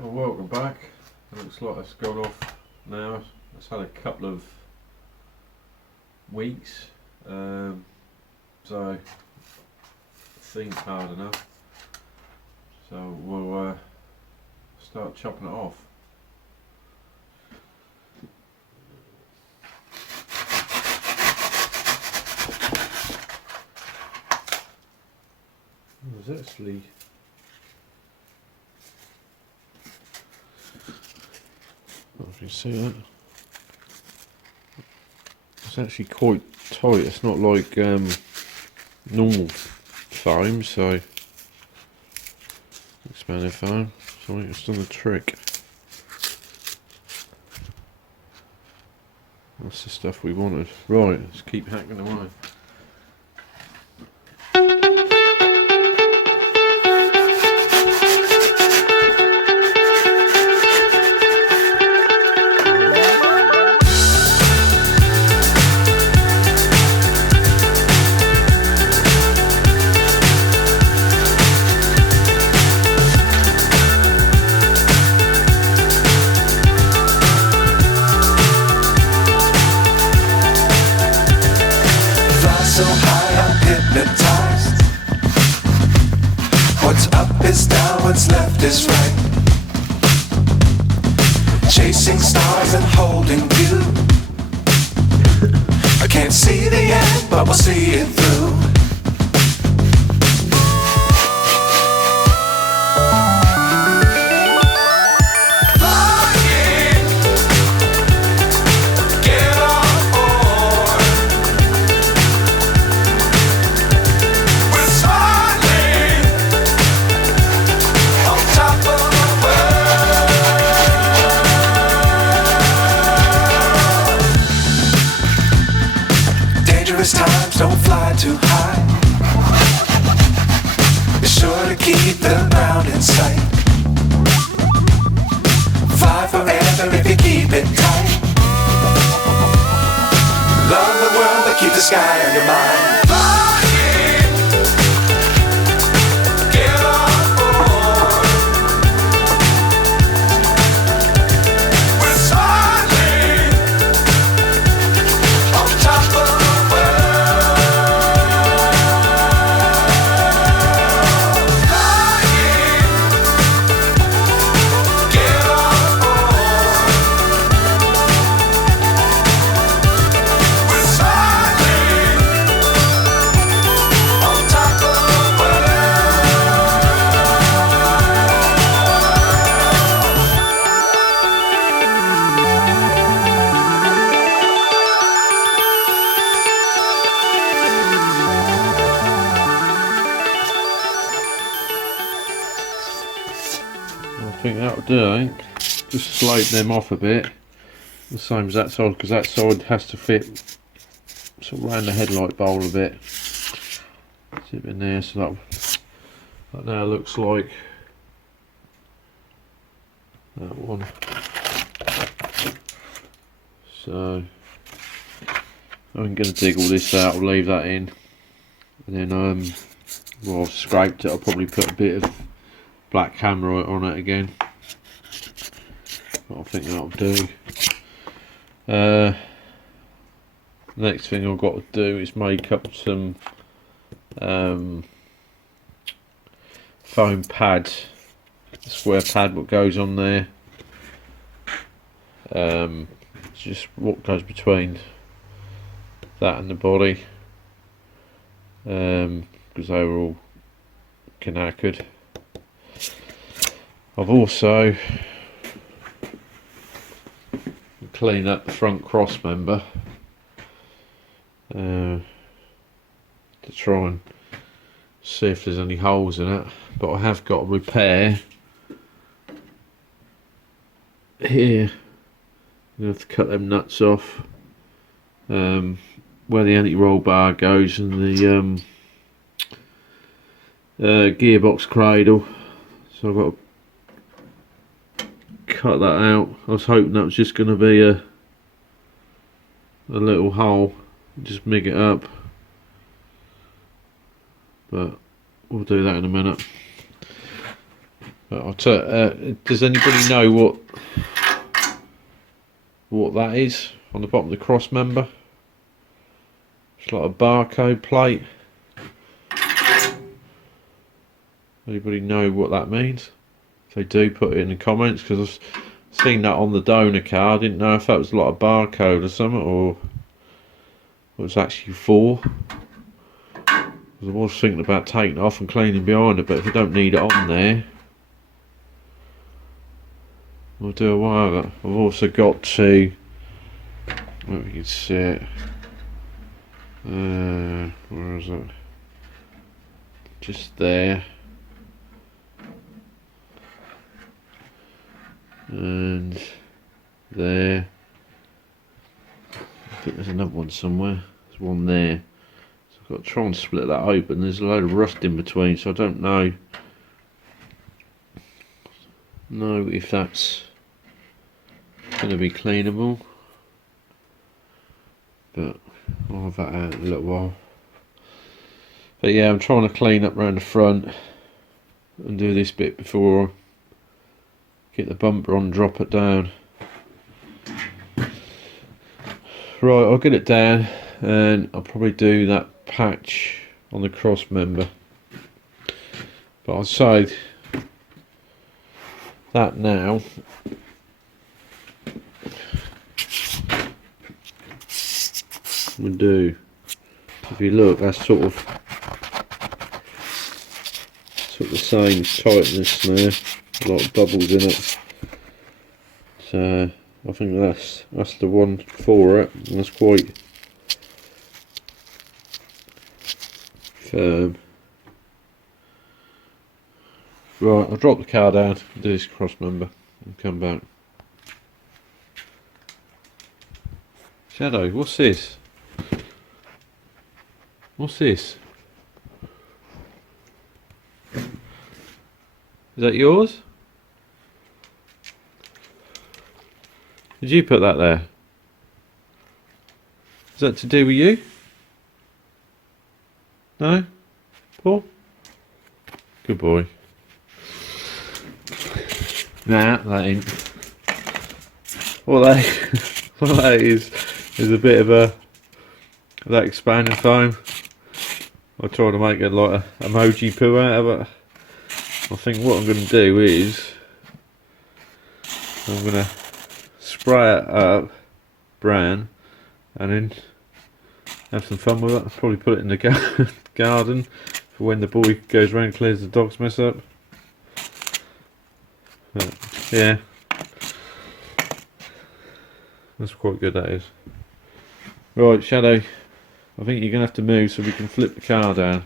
Well, welcome back. It looks like it's gone off now. It's had a couple of weeks, so I think it's hard enough. So we'll start chopping it off. There's actually if you see that, it's actually quite tight. It's not like normal foam, so expanded foam. So I think it's done the trick. That's the stuff we wanted. Right, let's keep hacking away. So high I'm hypnotized. What's up is down, what's left is right. Chasing stars and holding you. I can't see the end, but we'll see it through. Times don't fly too high. Be sure to keep the ground in sight. Fly forever if you keep it tight. Love the world but keep the sky on your mind. I think that'll do, I think. Just slide them off a bit. The same as that side, because that side has to fit sort of around the headlight bowl a bit. Zip in there, so that now looks like that one. So I'm going to dig all this out, I'll leave that in. And then well, I've scraped it, I'll probably put a bit of black hammer on it again. But I think that'll do. Next thing I've got to do is make up some foam pads. A square pad what goes on there. It's just what goes between that and the body. Because they were all knackered. I've also cleaned up the front cross member to try and see if there's any holes in it, but I have got a repair here. I'm going to have to cut them nuts off where the anti-roll bar goes and the gearbox cradle, so I've got to cut that out. I was hoping that was just going to be a little hole, just mig it up, but we'll do that in a minute. But I'll does anybody know what that is on the bottom of the Crossmember? It's like a barcode plate. Anybody know what that means? If they do, put it in the comments, because I've seen that on the donor card. I didn't know if that was like a barcode or something, or what it's actually for. I was thinking about taking it off and cleaning behind it, but if I don't need it on there, I'll do away with it. I've also got to, let me see it. Where is it? Just there. And there. I think there's another one somewhere. There's one there. So I've got to try and split that open. There's a load of rust in between, so I don't know if that's going to be cleanable. But I'll have that out in a little while. But yeah, I'm trying to clean up around the front and do this bit before I get the bumper on, drop it down. Right, I'll get it down and I'll probably do that patch on the Crossmember. But I'll say that now. We do. If you look, that's sort of the same tightness there. A lot of bubbles in it. So I think that's the one for it. And that's quite firm. Right, I'll drop the car down, do this Crossmember and come back. Shadow, what's this? What's this? Is that yours? Did you put that there? Is that to do with you? No? Paul? Good boy. Nah, that ain't. What that is a bit of that expanding foam. I tried to make it like a emoji poo out of it. I think what I'm going to do is I'm going to spray it up brown and then have some fun with it. Probably put it in the garden for when the boy goes around and clears the dog's mess up. But yeah, that's quite good, that is. Right, Shadow, I think you're going to have to move so we can flip the car down.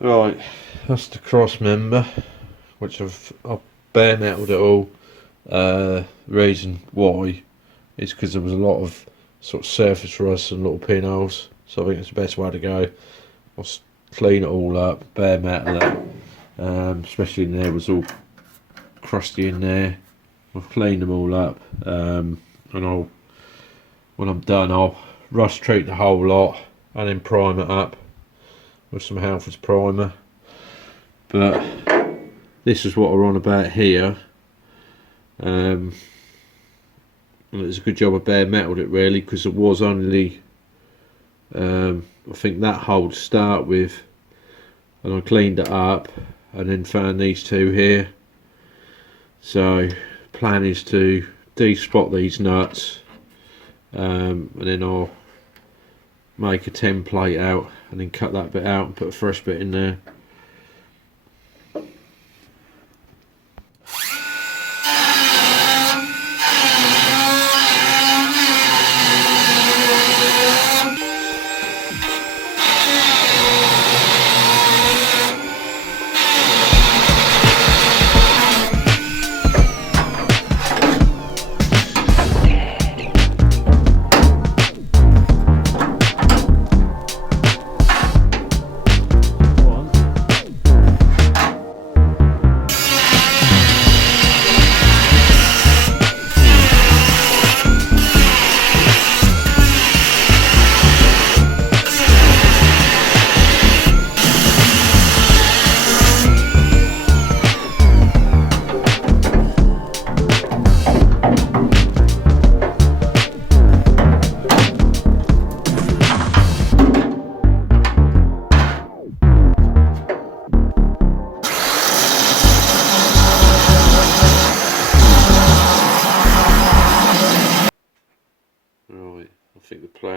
Right, that's the Crossmember, which I've bare metaled it all. Reason why is because there was a lot of sort of surface rust and little pinholes, so I think it's the best way to go. I'll clean it all up, bare metal it, especially in there was all crusty in there. I've cleaned them all up, and when I'm done I'll rust treat the whole lot and then prime it up with some Halfords primer. But this is what we're on about here. And it's a good job I bare metaled it really, because it was only I think that hole to start with, and I cleaned it up and then found these two here. So plan is to de-spot these nuts, and then I'll make a template out and then cut that bit out and put a fresh bit in there.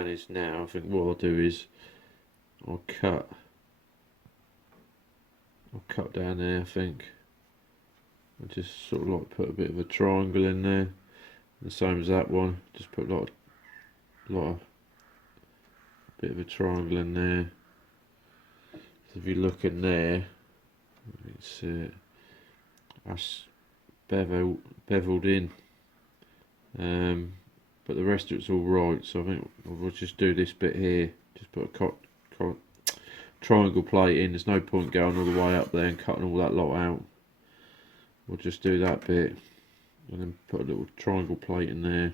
plan is now, I think what I'll do is I'll cut down there. I think I'll just sort of like put a bit of a triangle in there, the same as that one. Just put a lot of bit of a triangle in there. So if you look in there, it's that's beveled in, but the rest of it's all right. So I think we'll just do this bit here. Just put a triangle plate in. There's no point going all the way up there and cutting all that lot out. We'll just do that bit and then put a little triangle plate in there.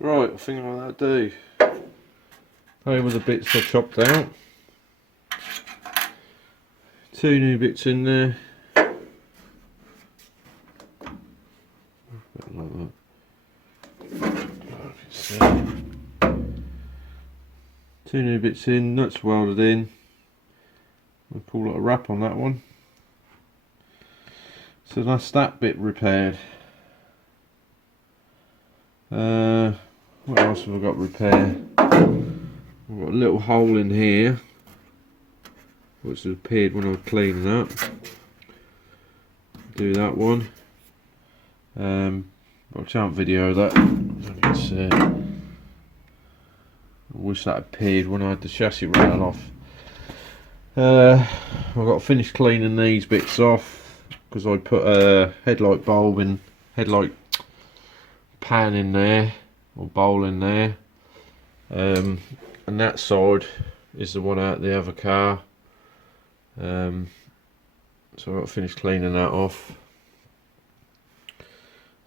Right, I think I'll that'll do. They were the bits I chopped out. 2 new bits in there. Like that. 2 new bits in, nuts welded in. We'll pull a wrap on that one. So that's that bit repaired. What else have I got repaired? I've got a little hole in here which appeared when I was cleaning up. Do that one. But I can't video that. I wish that appeared when I had the chassis rail off. I've got to finish cleaning these bits off because I put a headlight bulb in, headlight pan in there, or bowl in there, and that side is the one out of the other car. So I've got to finish cleaning that off.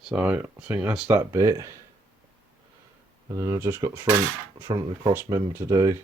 So I think that's that bit, and then I've just got the front of the cross member to do.